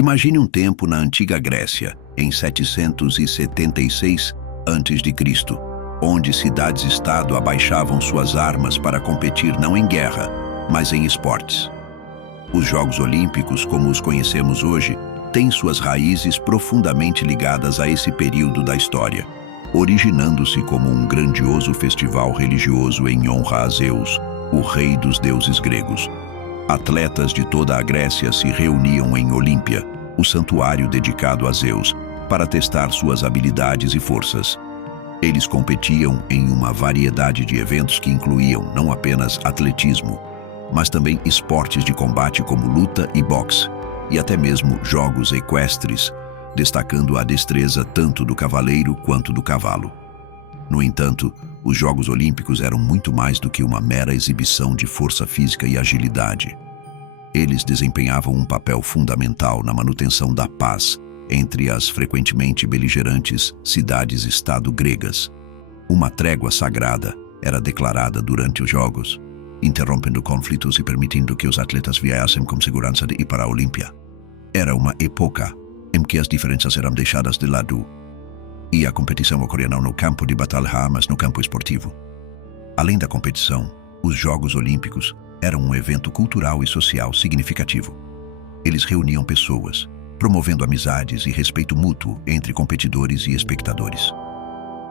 Imagine um tempo na antiga Grécia, em 776 a.C., onde cidades-estado abaixavam suas armas para competir não em guerra, mas em esportes. Os Jogos Olímpicos, como os conhecemos hoje, têm suas raízes profundamente ligadas a esse período da história, originando-se como um grandioso festival religioso em honra a Zeus, o rei dos deuses gregos. Atletas de toda a Grécia se reuniam em Olímpia, o santuário dedicado a Zeus, para testar suas habilidades e forças. Eles competiam em uma variedade de eventos que incluíam não apenas atletismo, mas também esportes de combate como luta e boxe, e até mesmo jogos equestres, destacando a destreza tanto do cavaleiro quanto do cavalo. No entanto, os Jogos Olímpicos eram muito mais do que uma mera exibição de força física e agilidade. Eles desempenhavam um papel fundamental na manutenção da paz entre as frequentemente beligerantes cidades-estado gregas. Uma trégua sagrada era declarada durante os Jogos, interrompendo conflitos e permitindo que os atletas viajassem com segurança de ir para a Olímpia. Era uma época em que as diferenças eram deixadas de lado e a competição ocorria não no campo de batalha, mas no campo esportivo. Além da competição, os Jogos Olímpicos eram um evento cultural e social significativo. Eles reuniam pessoas, promovendo amizades e respeito mútuo entre competidores e espectadores.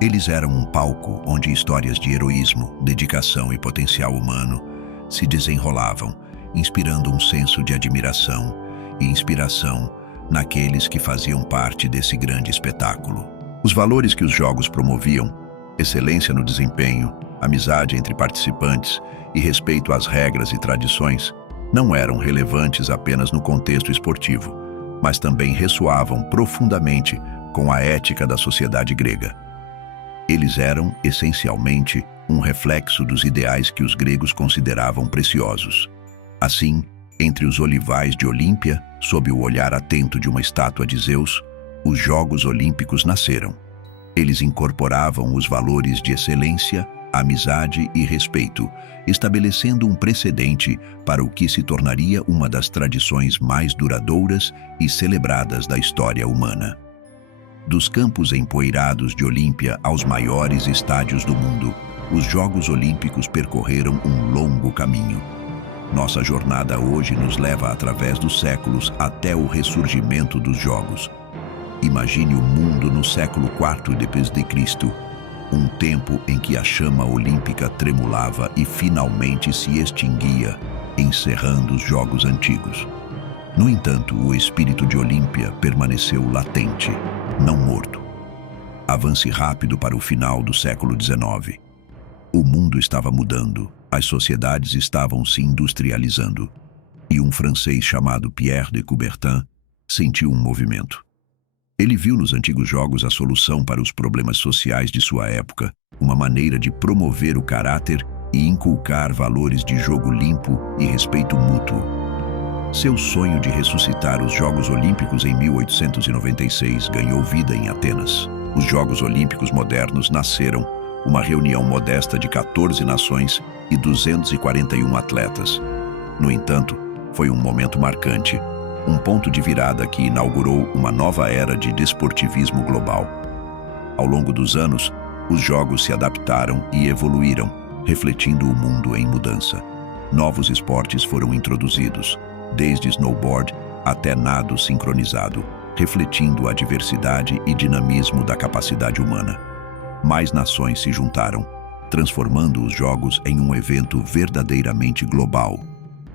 Eles eram um palco onde histórias de heroísmo, dedicação e potencial humano se desenrolavam, inspirando um senso de admiração e inspiração naqueles que faziam parte desse grande espetáculo. Os valores que os Jogos promoviam, excelência no desempenho, amizade entre participantes e respeito às regras e tradições, não eram relevantes apenas no contexto esportivo, mas também ressoavam profundamente com a ética da sociedade grega. Eles eram, essencialmente, um reflexo dos ideais que os gregos consideravam preciosos. Assim, entre os olivais de Olímpia, sob o olhar atento de uma estátua de Zeus, os Jogos Olímpicos nasceram. Eles incorporavam os valores de excelência, amizade e respeito, estabelecendo um precedente para o que se tornaria uma das tradições mais duradouras e celebradas da história humana. Dos campos empoeirados de Olímpia aos maiores estádios do mundo, os Jogos Olímpicos percorreram um longo caminho. Nossa jornada hoje nos leva através dos séculos até o ressurgimento dos Jogos. Imagine o mundo no século IV d.C., um tempo em que a chama olímpica tremulava e finalmente se extinguia, encerrando os Jogos Antigos. No entanto, o espírito de Olímpia permaneceu latente, não morto. Avance rápido para o final do século XIX. O mundo estava mudando, as sociedades estavam se industrializando, e um francês chamado Pierre de Coubertin sentiu um movimento. Ele viu nos antigos jogos a solução para os problemas sociais de sua época, uma maneira de promover o caráter e inculcar valores de jogo limpo e respeito mútuo. Seu sonho de ressuscitar os Jogos Olímpicos em 1896 ganhou vida em Atenas. Os Jogos Olímpicos modernos nasceram, uma reunião modesta de 14 nações e 241 atletas. No entanto, foi um momento marcante, um ponto de virada que inaugurou uma nova era de desportivismo global. Ao longo dos anos, os Jogos se adaptaram e evoluíram, refletindo o mundo em mudança. Novos esportes foram introduzidos, desde snowboard até nado sincronizado, refletindo a diversidade e dinamismo da capacidade humana. Mais nações se juntaram, transformando os Jogos em um evento verdadeiramente global.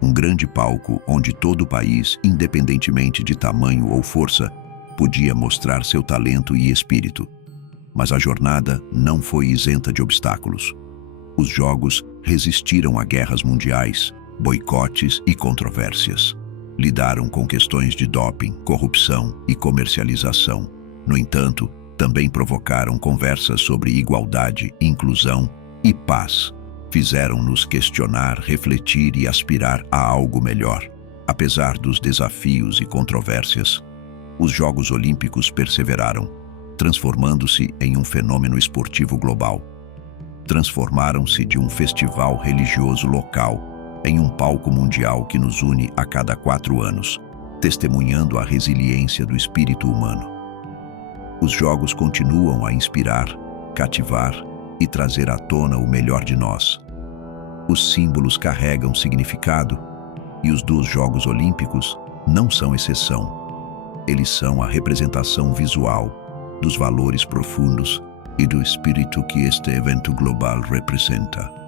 Um grande palco onde todo o país, independentemente de tamanho ou força, podia mostrar seu talento e espírito. Mas a jornada não foi isenta de obstáculos. Os Jogos resistiram a guerras mundiais, boicotes e controvérsias. Lidaram com questões de doping, corrupção e comercialização. No entanto, também provocaram conversas sobre igualdade, inclusão e paz. Fizeram-nos questionar, refletir e aspirar a algo melhor. Apesar dos desafios e controvérsias, os Jogos Olímpicos perseveraram, transformando-se em um fenômeno esportivo global. Transformaram-se de um festival religioso local em um palco mundial que nos une a cada 4 anos, testemunhando a resiliência do espírito humano. Os jogos continuam a inspirar, cativar e trazer à tona o melhor de nós. Os símbolos carregam significado e os dos Jogos Olímpicos não são exceção. Eles são a representação visual dos valores profundos e do espírito que este evento global representa.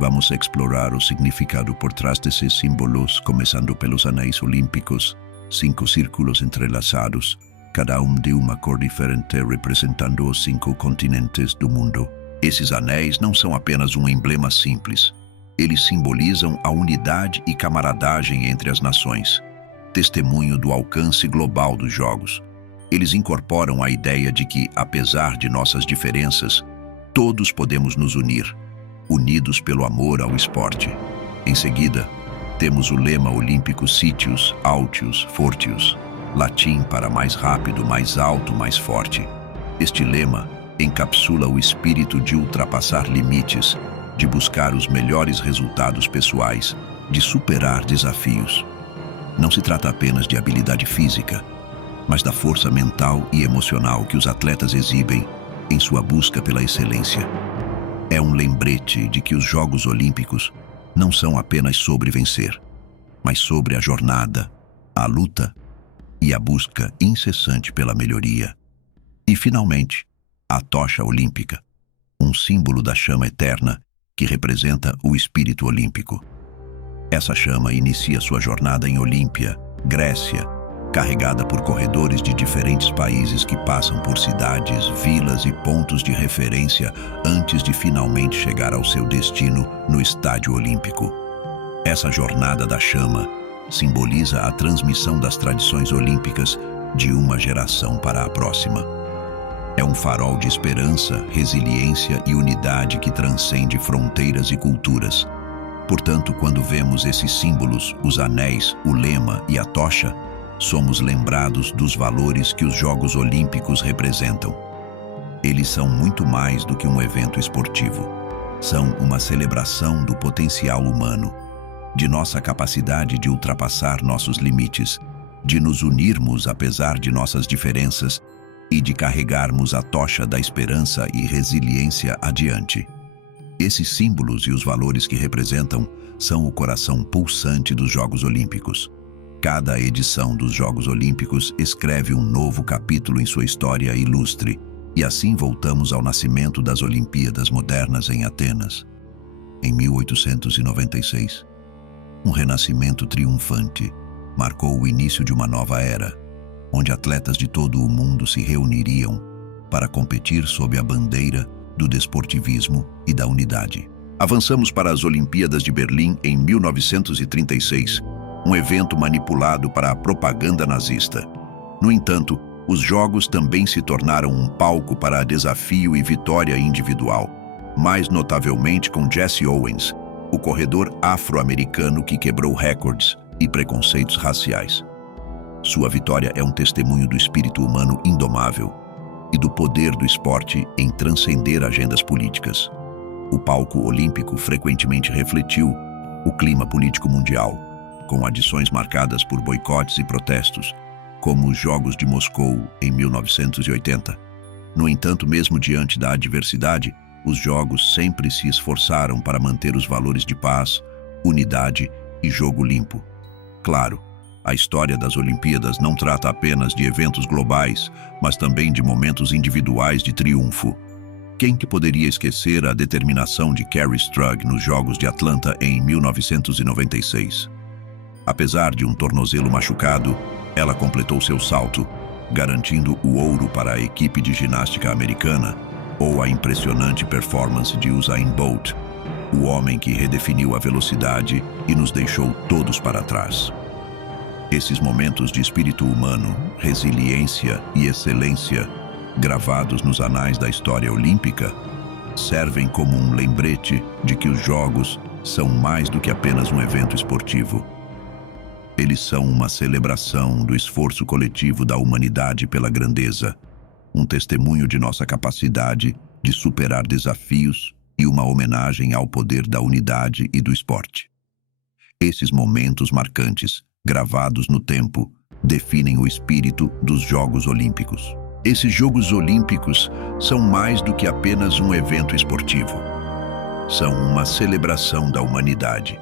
Vamos explorar o significado por trás desses símbolos, começando pelos anéis olímpicos, 5 círculos entrelaçados, cada um de uma cor diferente representando os 5 continentes do mundo. Esses anéis não são apenas um emblema simples. Eles simbolizam a unidade e camaradagem entre as nações, testemunho do alcance global dos Jogos. Eles incorporam a ideia de que, apesar de nossas diferenças, todos podemos nos unir, unidos pelo amor ao esporte. Em seguida, temos o lema olímpico Citius, Altius, Fortius, latim para mais rápido, mais alto, mais forte. Este lema encapsula o espírito de ultrapassar limites, de buscar os melhores resultados pessoais, de superar desafios. Não se trata apenas de habilidade física, mas da força mental e emocional que os atletas exibem em sua busca pela excelência. É um lembrete de que os Jogos Olímpicos não são apenas sobre vencer, mas sobre a jornada, a luta e a busca incessante pela melhoria. E, finalmente, a tocha olímpica, um símbolo da chama eterna que representa o espírito olímpico. Essa chama inicia sua jornada em Olímpia, Grécia, carregada por corredores de diferentes países que passam por cidades, vilas e pontos de referência antes de finalmente chegar ao seu destino no Estádio Olímpico. Essa jornada da chama simboliza a transmissão das tradições olímpicas de uma geração para a próxima. É um farol de esperança, resiliência e unidade que transcende fronteiras e culturas. Portanto, quando vemos esses símbolos, os anéis, o lema e a tocha, somos lembrados dos valores que os Jogos Olímpicos representam. Eles são muito mais do que um evento esportivo. São uma celebração do potencial humano, de nossa capacidade de ultrapassar nossos limites, de nos unirmos apesar de nossas diferenças e de carregarmos a tocha da esperança e resiliência adiante. Esses símbolos e os valores que representam são o coração pulsante dos Jogos Olímpicos. Cada edição dos Jogos Olímpicos escreve um novo capítulo em sua história ilustre, e assim voltamos ao nascimento das Olimpíadas modernas em Atenas. Em 1896, um renascimento triunfante marcou o início de uma nova era, onde atletas de todo o mundo se reuniriam para competir sob a bandeira do desportivismo e da unidade. Avançamos para as Olimpíadas de Berlim em 1936, um evento manipulado para a propaganda nazista. No entanto, os Jogos também se tornaram um palco para desafio e vitória individual, mais notavelmente com Jesse Owens, o corredor afro-americano que quebrou recordes e preconceitos raciais. Sua vitória é um testemunho do espírito humano indomável e do poder do esporte em transcender agendas políticas. O palco olímpico frequentemente refletiu o clima político mundial, com adições marcadas por boicotes e protestos, como os Jogos de Moscou em 1980. No entanto, mesmo diante da adversidade, os Jogos sempre se esforçaram para manter os valores de paz, unidade e jogo limpo. Claro, a história das Olimpíadas não trata apenas de eventos globais, mas também de momentos individuais de triunfo. Quem que poderia esquecer a determinação de Kerri Strug nos Jogos de Atlanta em 1996? Apesar de um tornozelo machucado, ela completou seu salto, garantindo o ouro para a equipe de ginástica americana, ou a impressionante performance de Usain Bolt, o homem que redefiniu a velocidade e nos deixou todos para trás. Esses momentos de espírito humano, resiliência e excelência, gravados nos anais da história olímpica, servem como um lembrete de que os Jogos são mais do que apenas um evento esportivo. Eles são uma celebração do esforço coletivo da humanidade pela grandeza, um testemunho de nossa capacidade de superar desafios e uma homenagem ao poder da unidade e do esporte. Esses momentos marcantes gravados no tempo, definem o espírito dos Jogos Olímpicos. Esses Jogos Olímpicos são mais do que apenas um evento esportivo. São uma celebração da humanidade.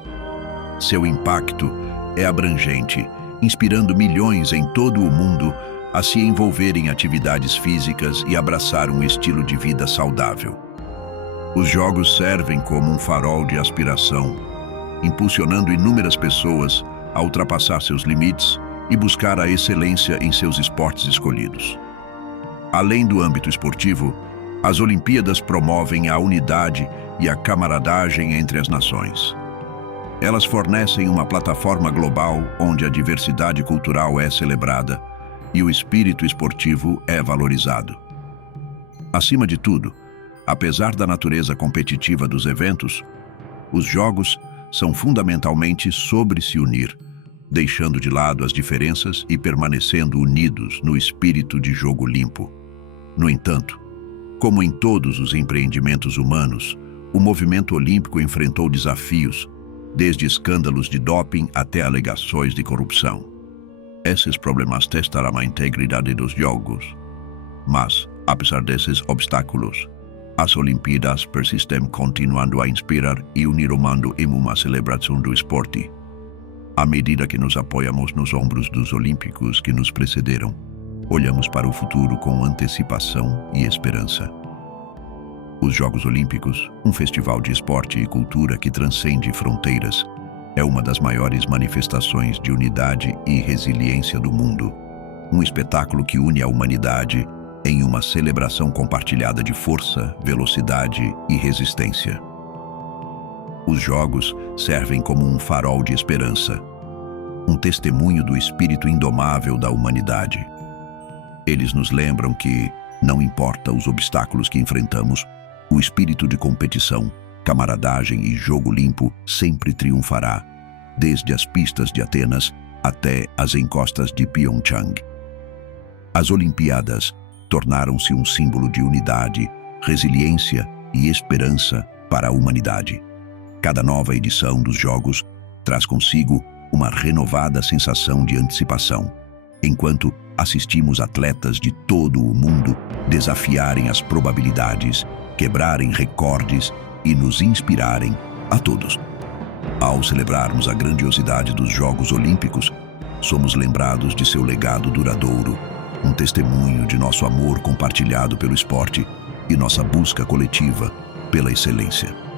Seu impacto é abrangente, inspirando milhões em todo o mundo a se envolver em atividades físicas e abraçar um estilo de vida saudável. Os Jogos servem como um farol de aspiração, impulsionando inúmeras pessoas a ultrapassar seus limites e buscar a excelência em seus esportes escolhidos. Além do âmbito esportivo, as Olimpíadas promovem a unidade e a camaradagem entre as nações. Elas fornecem uma plataforma global onde a diversidade cultural é celebrada e o espírito esportivo é valorizado. Acima de tudo, apesar da natureza competitiva dos eventos, os Jogos são fundamentalmente sobre se unir, deixando de lado as diferenças e permanecendo unidos no espírito de jogo limpo. No entanto, como em todos os empreendimentos humanos, o movimento olímpico enfrentou desafios, desde escândalos de doping até alegações de corrupção. Esses problemas testaram a integridade dos Jogos. Mas, apesar desses obstáculos, as Olimpíadas persistem continuando a inspirar e unir o mundo em uma celebração do esporte. À medida que nos apoiamos nos ombros dos olímpicos que nos precederam, olhamos para o futuro com antecipação e esperança. Os Jogos Olímpicos, um festival de esporte e cultura que transcende fronteiras, é uma das maiores manifestações de unidade e resiliência do mundo. Um espetáculo que une a humanidade em uma celebração compartilhada de força, velocidade e resistência. Os Jogos servem como um farol de esperança, um testemunho do espírito indomável da humanidade. Eles nos lembram que, não importa os obstáculos que enfrentamos, o espírito de competição, camaradagem e jogo limpo sempre triunfará, desde as pistas de Atenas até as encostas de Pyeongchang. As Olimpíadas tornaram-se um símbolo de unidade, resiliência e esperança para a humanidade. Cada nova edição dos Jogos traz consigo uma renovada sensação de antecipação, enquanto assistimos atletas de todo o mundo desafiarem as probabilidades, quebrarem recordes e nos inspirarem a todos. Ao celebrarmos a grandiosidade dos Jogos Olímpicos, somos lembrados de seu legado duradouro, um testemunho de nosso amor compartilhado pelo esporte e nossa busca coletiva pela excelência.